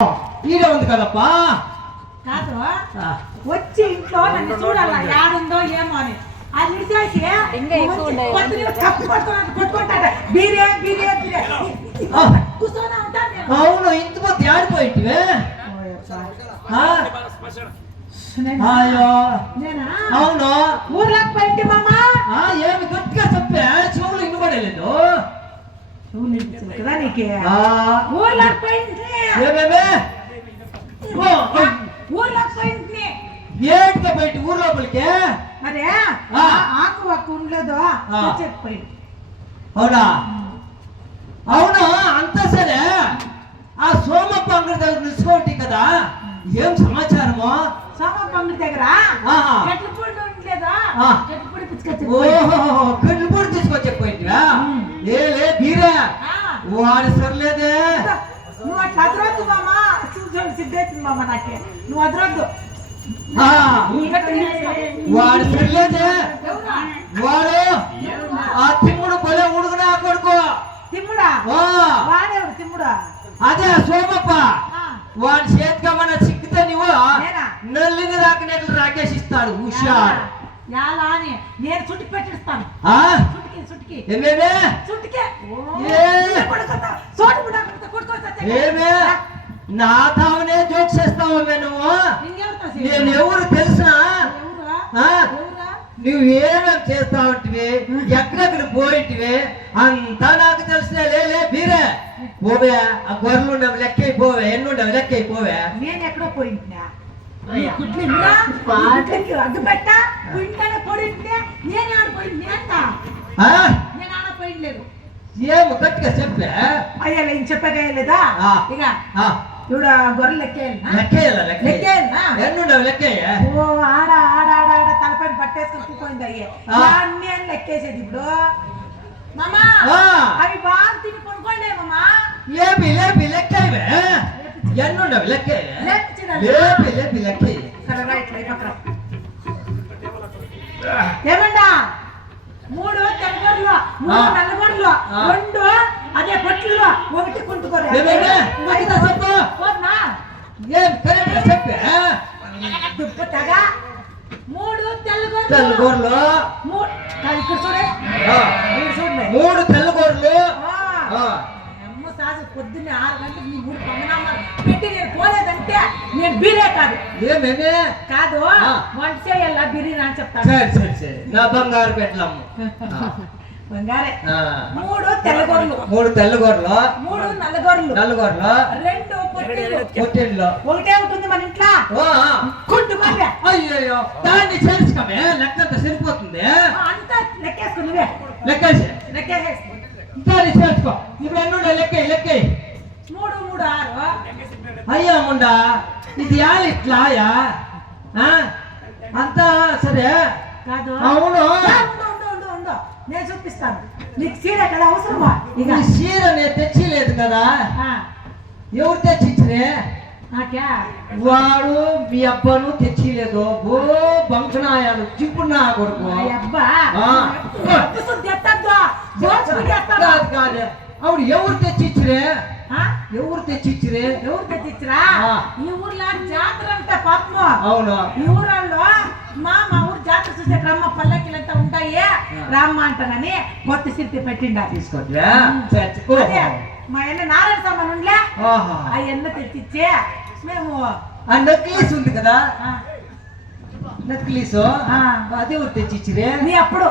ఈడే ఉంది కదప్పా. కాదు వచ్చి ఇంట్లో నన్ను చూడాలా యాడుందో ఏమో అని అది నిడిచేసి కొట్టుకుంటాడు బీరే బీరే బీరే కూర్చొని ఉంటాను. అవును ఇంత పోతే ఆడిపోయింటివే. అయ్యో అవును ఊర్లోకి పోయింటి మామ. ఏమి గట్టిగా చెప్పా చెవులు ఇన్నబడలేదు. కదా నీకే ఊర్లోకి పోయింటి ఏమేమే ఊర్లోకి పోయింటి ఏంటిగా బయట ఊరు లోపలికి. అరే ఆకు అక్కు ఉండలేదు చెప్పిపోయింది. అవునా అవును అంతా సరే. ఆ సోమప్ప అంగడి దగ్గర నిలుచుకోండి కదా, ఏం సమాచారము? సోమప్ప అంగడి దగ్గర గట్ల పొడి ఉండలేదా? గట్ల పొడి పిచ్చుకొచ్చి గడ్లు పొడి తీసుకొచ్చేపోయింటివా? లే బీరే వాడి సరిలేదే. నువ్వు అట్లా అదరొద్దు మామ. సిద్ధేస్తుంది మామ నాకే. నువ్వు అదరొద్దు. వాడు సరిలేదే. వాడు ఆ తిమ్ముడు భలే ఉడుగునా కొడుకు. తిమ్ముడా? వాడేవాడు తిమ్ముడా? అదే సోమప్ప. వాడి చేతికమ్మన్నా చిక్కితే నువ్వు నల్లిని రాకినట్లు రాకేష్ ఇస్తాడు. హుషారు ఎలా అని నేను చుట్టి పెట్టిస్తాను. చుట్టుకి ఏమేమే ఏమే నా తావనే జోక్స్ చేస్తావు నువ్వు. నేను ఎవరు తెలుసునా? నువ్వేమేం చేస్తా ఉంటివి, ఎక్కడెక్కడ పోయింటివి అంతా నాకు తెలిసినా. లే బీరే పోవే. ఆ గొర్రెలు ఉండవు లెక్క అయిపోవే, ఎన్ని ఉండవు లెక్క అయిపోవే. నేను ఎక్కడో పోయింటినా అడ్డు పెట్ట పోయింటానే పొడింటే నేను ఆడిపోయింది. నేను ఆడపోయింది ఏమో గట్టిగా చెప్పే. అయ్యా నేను చెప్పగా ఇక ఇప్పుడు గొర్రెలు ఓ ఆడ ఆడ ఆడ ఆడ తలపైన పట్టేసుకొని కూపోయింది. అయ్యే నేను లెక్కేసేది ఇప్పుడు మామా. అవి బాగా తిని కొనుక్కోండి మామా. లేపి లెక్కవే ఎన్నుండవు లెక్క. ఏమండా 3 తెల్లగొర్రెలు 3 నల్లగొర్రెలు 2 అదే పట్లలో 1 కుంటుకోరు. చెప్పే దుప్పటగా 3 తెల్లగొర్రెలు ఇక్కడ చూడే 3 తెల్లగొర్రెలు. పొద్దున్నే 6 గంటలకు నీ 3 పంగనామాలు పెట్టి నేను పోలేదంటే నేను బీరే కాదు. ఏమేమే కాదు వంట చేయాల బిర్యానీ అని చెప్తాను. సరే నా బంగారు పెట్టలమ్మ. బంగారే 3 తెల్లగొర్రెలు 3 తెల్లగొర్రెలు 3 నల్లగొర్రెలు 2 పొట్టేళ్ళు ఒకటే ఉంటుంది మన ఇంట్లో. అయ్యో దాన్ని చేర్చుకోమే లెక్కంతా సరిపోతుంది. అంతా లెక్కేసుకుని లెక్కేసి దాన్ని చేర్చుకో. ఇప్పుడు ఎన్నుండే లెక్క 3 3 6. అయ్యా ముండా ఇది ఇట్లాయా అంతా సరే కాదు. అవును నేను చూపిస్తాను నీకు చీర కదా అవసరమా? ఇక చీర నేను తెచ్చిలేదు కదా. ఎవరు తెచ్చిచ్చరే? వాడు మీ అబ్బను తెచ్చిలేదు. ఓ బంకనాయాలు చింపున్నా కొడుకు. కాదు అవును ఎవరు తెచ్చిచ్చరే? ఎవరు తెచ్చిచ్చరే? ఈ ఊర్లో జాతర అంటే పాపం. అవును ఈ ఊరాల్లో మా ఊరు జాతర చూసే రమ్మ పల్లకిలంతా ఉంటాయి రామ్మ అంటానని కొత్త సిద్ధి పెట్టిండా. తీసుకోవట్లే మా ఎన్న నారాయణ సామాన్ ఉండలే ఆ ఎన్న తెచ్చిచ్చే మేము. ఆ నెక్లెస్ ఉంది కదా, నెక్లెస్ అదే ఎవరు తెచ్చిచ్చరే? నీ అప్పుడు.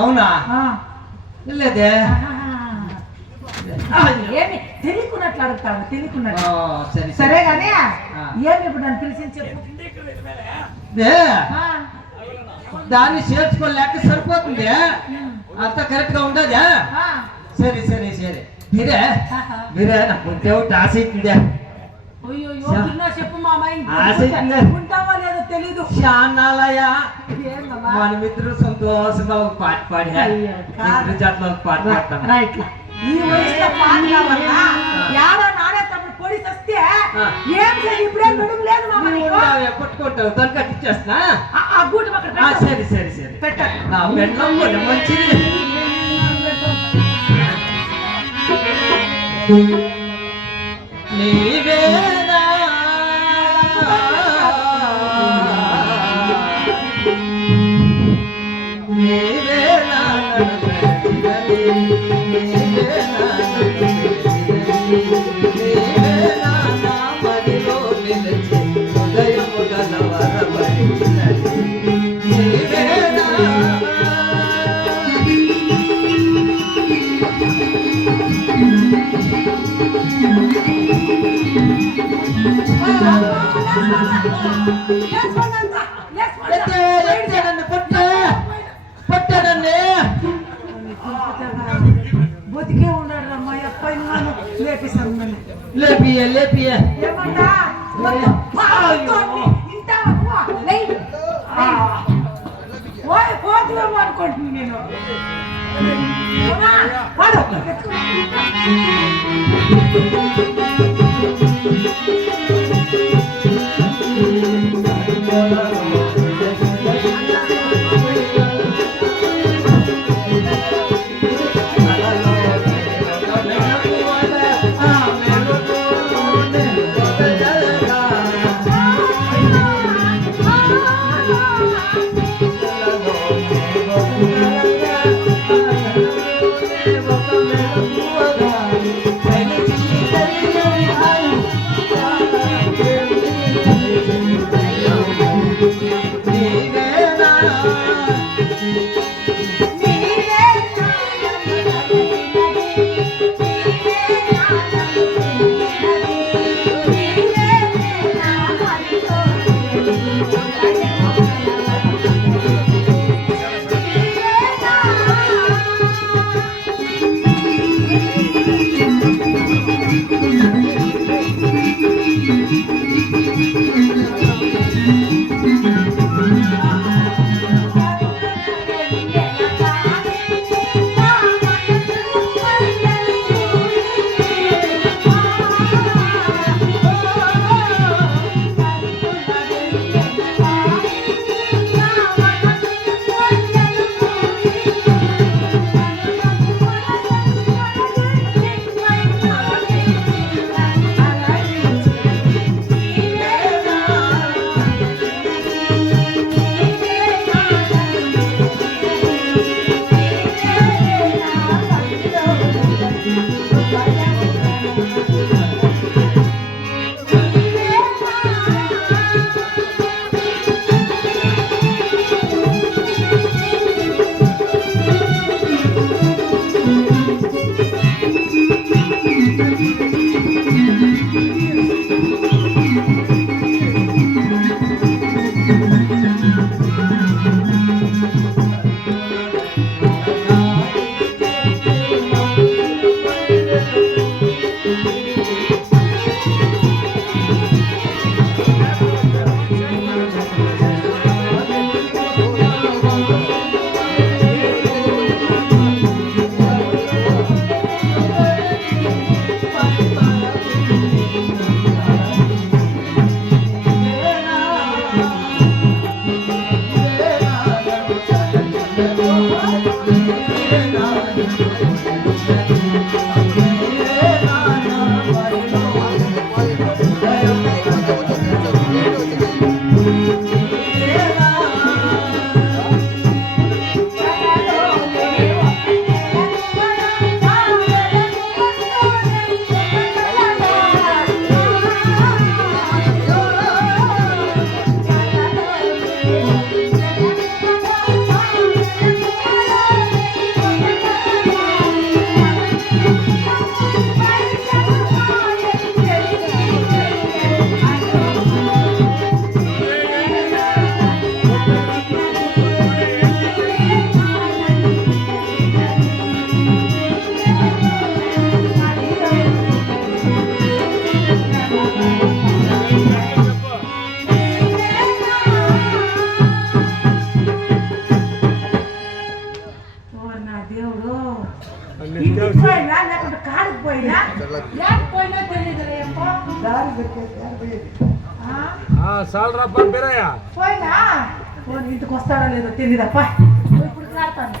అవునా? లేదే ఏమి తెలియకున్నట్లు అడుగుతాను. తెలియకున్నట్లు సరే సరే గానీ ఏమి ఇప్పుడు నన్ను పిలిచి చెప్పు. దాన్ని చేర్చుకోలేక సరిపోతుంది. అంత కరెక్ట్ గా ఉండదా? సరే మీరే నాకు ఆశ అవుతుందే. చెప్పు ఉంటావా లేదో తెలీదు. మన మిత్రులు సంతోషంగా ఒక పాట పాడి జట్లో పాట పాడతాం. ఈ వయసులో పాట కావాలా? యాడో నాడే తప్పుడు పోలీస్ వస్తే ఏం చేయాలి? ఇప్పుడే నడుము లేదు మామ. కొట్టుకుంటావు దాన్ని కట్టించేస్తా. ఆ గూటి అక్కడ సరే పెట్టండి. నా పెళ్ళం మంచిది. నీవేనా ఎత్తే నన్ను పొట్టే నన్ను బతికే ఉన్నాడు అమ్మా ఎప్పటి నన్ను లేపిస్తాను నన్ను లేపియ ఏమంటా పోతున్నాము అనుకుంటుంది నేను వాడు ఇంటికి పోయినా లేకుంటే కాడికి పోయినా ఏం పోయినా తెలియదు దారి పోయినా ఇంటికి వస్తాడో లేదో తెలియదప్ప ఇప్పుడు కాడతాను